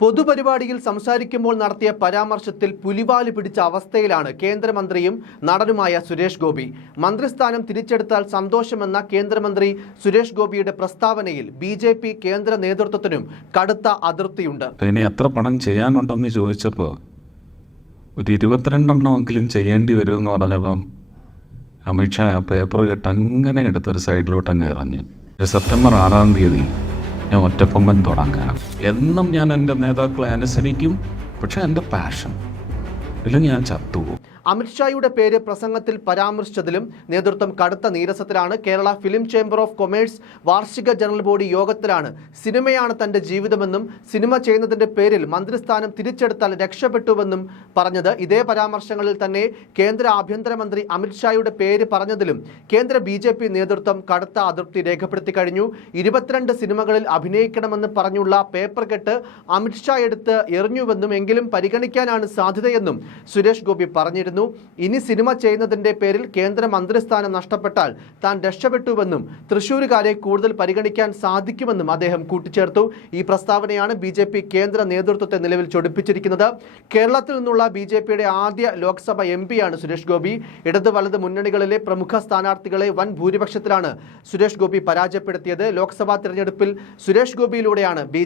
പൊതുപരിപാടിയിൽ സംസാരിക്കുമ്പോൾ നടത്തിയ പരാമർശത്തിൽ പുലിവാൽ പിടിച്ച അവസ്ഥയിലാണ് കേന്ദ്രമന്ത്രിയും നടനുമായ സുരേഷ് ഗോപി. മന്ത്രിസ്ഥാനം തിരിച്ചെടുത്താൽ സന്തോഷമെന്ന കേന്ദ്രമന്ത്രി സുരേഷ് ഗോപിയുടെ പ്രസ്താവനയിൽ ബി കേന്ദ്ര നേതൃത്വത്തിനും കടുത്ത അതിർത്തിയുണ്ട്. ഇനി എത്ര പണം ചെയ്യാനുണ്ടെന്ന് ചോദിച്ചപ്പോൾ ഒരു ഇരുപത്തിരണ്ടെണ്ണമെങ്കിലും ചെയ്യേണ്ടി വരുമെന്ന് പറഞ്ഞപ്പം അമിത്ഷാ പേപ്പർ കെട്ട് അങ്ങനെ എടുത്തൊരു സൈഡിലോട്ട് അങ്ങ് ഇറങ്ങി സെപ്റ്റംബർ ആറാം തീയതി ഞാൻ ഒറ്റപ്പൊമ്പൻ തുടങ്ങാം. എന്നും ഞാൻ എന്റെ നേതാക്കളെ അനുസരിക്കും പക്ഷെ എന്റെ പാഷൻ ഇല്ലെങ്കിൽ ഞാൻ ചത്തുപോകും. അമിത്ഷായുടെ പേര് പ്രസംഗത്തിൽ പരാമർശിച്ചതിലും നേതൃത്വം കടുത്ത നീരസത്തിലാണ് Kerala film chamber of commerce വാർഷിക ജനറൽ ബോഡി യോഗത്തിലാണ്. സിനിമയാണ് തന്റെ ജീവിതമെന്നും സിനിമ ചെയ്യുന്നതിന്റെ പേരിൽ മന്ത്രിസ്ഥാനം തിരിച്ചെടുത്താൽ രക്ഷപ്പെട്ടുവെന്നും പറഞ്ഞത്. ഇതേ പരാമർശങ്ങളിൽ തന്നെ കേന്ദ്ര ആഭ്യന്തരമന്ത്രി അമിത്ഷായുടെ പേര് പറഞ്ഞതിലും കേന്ദ്ര ബി ജെ പി നേതൃത്വം കടുത്ത അതൃപ്തി രേഖപ്പെടുത്തി കഴിഞ്ഞു. ഇരുപത്തിരണ്ട് സിനിമകളിൽ അഭിനയിക്കണമെന്ന് പറഞ്ഞുള്ള പേപ്പർ കെട്ട് അമിത്ഷാ എടുത്ത് എറിഞ്ഞുവെന്നും എങ്കിലും പരിഗണിക്കാനാണ് സാധ്യതയെന്നും സുരേഷ് ഗോപി പറഞ്ഞിരുന്നു. ഇനി സിനിമ ചെയ്യുന്നതിന്റെ പേരിൽ കേന്ദ്ര മന്ത്രിസ്ഥാനം നഷ്ടപ്പെട്ടാൽ താൻ രക്ഷപ്പെട്ടുവെന്നും തൃശൂരുകാരെ കൂടുതൽ പരിഗണിക്കാൻ സാധിക്കുമെന്നും അദ്ദേഹം കൂട്ടിച്ചേർത്തു. ഈ പ്രസ്താവനയാണ് ബി കേന്ദ്ര നേതൃത്വത്തെ നിലവിൽ ചൊടിപ്പിച്ചിരിക്കുന്നത്. കേരളത്തിൽ നിന്നുള്ള ബി ആദ്യ ലോക്സഭ എം പിയാണ് സുരേഷ് ഗോപി. ഇടത് വലത് മുന്നണികളിലെ പ്രമുഖ സ്ഥാനാർത്ഥികളെ വൻ ഭൂരിപക്ഷത്തിലാണ് സുരേഷ് ഗോപി പരാജയപ്പെടുത്തിയത്. ലോക്സഭാ തിരഞ്ഞെടുപ്പിൽ സുരേഷ് ഗോപിയിലൂടെയാണ് ബി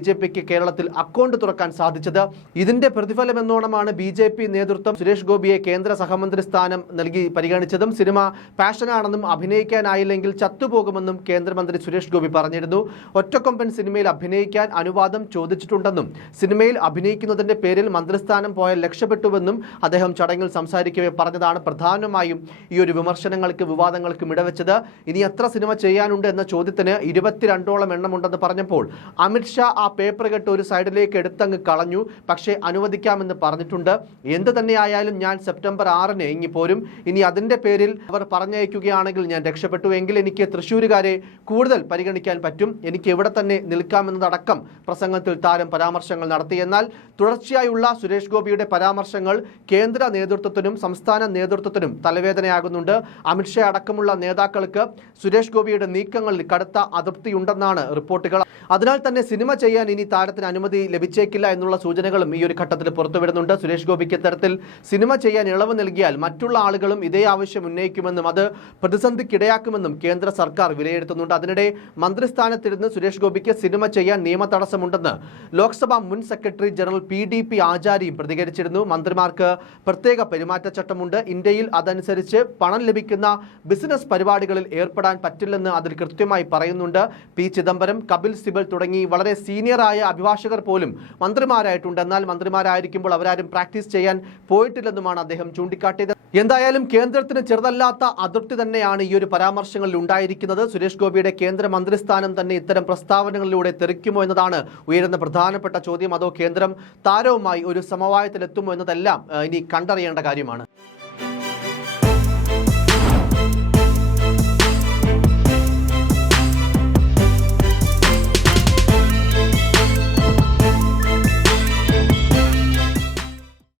കേരളത്തിൽ അക്കൗണ്ട് തുറക്കാൻ സാധിച്ചത്. ഇതിന്റെ പ്രതിഫലമെന്നോണമാണ് ബി നേതൃത്വം സുരേഷ് ഗോപിയെ കേന്ദ്ര സഹമന്ത്രി സ്ഥാനം നൽകി പരിഗണിച്ചതും സിനിമ പാഷനാണെന്നും അഭിനയിക്കാനായില്ലെങ്കിൽ ചത്തുപോകുമെന്നും കേന്ദ്രമന്ത്രി സുരേഷ് ഗോപി പറഞ്ഞിരുന്നു. ഒറ്റക്കൊമ്പൻ സിനിമയിൽ അഭിനയിക്കാൻ അനുവാദം ചോദിച്ചിട്ടുണ്ടെന്നും സിനിമയിൽ അഭിനയിക്കുന്നതിന്റെ പേരിൽ മന്ത്രിസ്ഥാനം പോയാൽ ലക്ഷ്യപ്പെട്ടുവെന്നും അദ്ദേഹം ചടങ്ങിൽ സംസാരിക്കവേ പറഞ്ഞതാണ് പ്രധാനമായും ഈ ഒരു വിമർശനങ്ങൾക്ക് വിവാദങ്ങൾക്കും ഇടവെച്ചത്. ഇനി എത്ര സിനിമ ചെയ്യാനുണ്ട് എന്ന ചോദ്യത്തിന് ഇരുപത്തിരണ്ടോളം എണ്ണമുണ്ടെന്ന് പറഞ്ഞപ്പോൾ അമിത്ഷാ ആ പേപ്പർ കെട്ട് ഒരു സൈഡിലേക്ക് എടുത്തങ്ങ് കളഞ്ഞു. പക്ഷേ അനുവദിക്കാമെന്ന് പറഞ്ഞിട്ടുണ്ട്. എന്ത് തന്നെയായാലും ഞാൻ സെപ്റ്റംബർ ആറിന് പോരും. ഇനി അതിന്റെ പേരിൽ അവർ പറഞ്ഞയക്കുകയാണെങ്കിൽ ഞാൻ രക്ഷപ്പെട്ടു. എങ്കിൽ എനിക്ക് തൃശ്ശൂരുകാരെ കൂടുതൽ പരിഗണിക്കാൻ പറ്റും. എനിക്ക് ഇവിടെ തന്നെ നിൽക്കാമെന്നതടക്കം പ്രസംഗത്തിൽ താരം പരാമർശങ്ങൾ നടത്തി. എന്നാൽ തുടർച്ചയായുള്ള സുരേഷ് ഗോപിയുടെ പരാമർശങ്ങൾ കേന്ദ്ര നേതൃത്വത്തിനും സംസ്ഥാന നേതൃത്വത്തിനും തലവേദനയാകുന്നുണ്ട്. അമിത്ഷാ അടക്കമുള്ള നേതാക്കൾക്ക് സുരേഷ് ഗോപിയുടെ നീക്കങ്ങളിൽ കടുത്ത അതൃപ്തിയുണ്ടെന്നാണ് റിപ്പോർട്ടുകൾ. അതിനാൽ തന്നെ സിനിമ ചെയ്യാൻ ഇനി താരത്തിന് അനുമതി ലഭിച്ചേക്കില്ല എന്നുള്ള സൂചനകളും ഈ ഒരു ഘട്ടത്തിൽ പുറത്തുവിടുന്നുണ്ട്. സുരേഷ് ഗോപിക്ക് ഇത്തരത്തിൽ സിനിമ ചെയ്യാൻ ഇളവ് നൽകിയാൽ മറ്റുള്ള ആളുകളും ഇതേ ആവശ്യം ഉന്നയിക്കുമെന്നും അത് പ്രതിസന്ധിക്കിടയാക്കുമെന്നും കേന്ദ്ര സർക്കാർ വിലയിരുത്തുന്നുണ്ട്. അതിനിടെ മന്ത്രിസ്ഥാനത്തിരുന്ന് സുരേഷ് ഗോപിക്ക് സിനിമ ചെയ്യാൻ നിയമ തടസ്സമുണ്ടെന്ന് ലോക്സഭാ മുൻ secretary general P D P ആചാരിയും പ്രതികരിച്ചിരുന്നു. മന്ത്രിമാർക്ക് പ്രത്യേക പെരുമാറ്റച്ചട്ടമുണ്ട്. ഇന്ത്യയിൽ അതനുസരിച്ച് പണം ലഭിക്കുന്ന ബിസിനസ് പരിപാടികളിൽ ഏർപ്പെടാൻ പറ്റില്ലെന്ന് അതിൽ കൃത്യമായി പറയുന്നുണ്ട്. പി ചിദംബരം കപിൽ സിബൽ തുടങ്ങി വളരെ സീനിയറായ അഭിഭാഷകർ പോലും മന്ത്രിമാരായിട്ടുണ്ട്. എന്നാൽ മന്ത്രിമാരായിരിക്കുമ്പോൾ അവരാരും പ്രാക്ടീസ് ചെയ്യാൻ പോയിട്ടില്ലെന്നുമാണ് അദ്ദേഹം ചൂണ്ടിക്കാട്ടിയത്. എന്തായാലും കേന്ദ്രത്തിന് ചെറുതല്ലാത്ത അതൃപ്തി തന്നെയാണ് ഈ ഒരു പരാമർശങ്ങളിൽ ഉണ്ടായിരിക്കുന്നത്. സുരേഷ് ഗോപിയുടെ കേന്ദ്ര മന്ത്രിസ്ഥാനം തന്നെ ഇത്തരം പ്രസ്താവനകളിലൂടെ തെറിക്കുമോ എന്നതാണ് ഉയരുന്ന പ്രധാനപ്പെട്ട ചോദ്യം. അതോ കേന്ദ്രം താരവുമായി ഒരു സമവായത്തിലെത്തുമോ എന്നതെല്ലാം ഇനി കണ്ടറിയേണ്ട കാര്യമാണ്.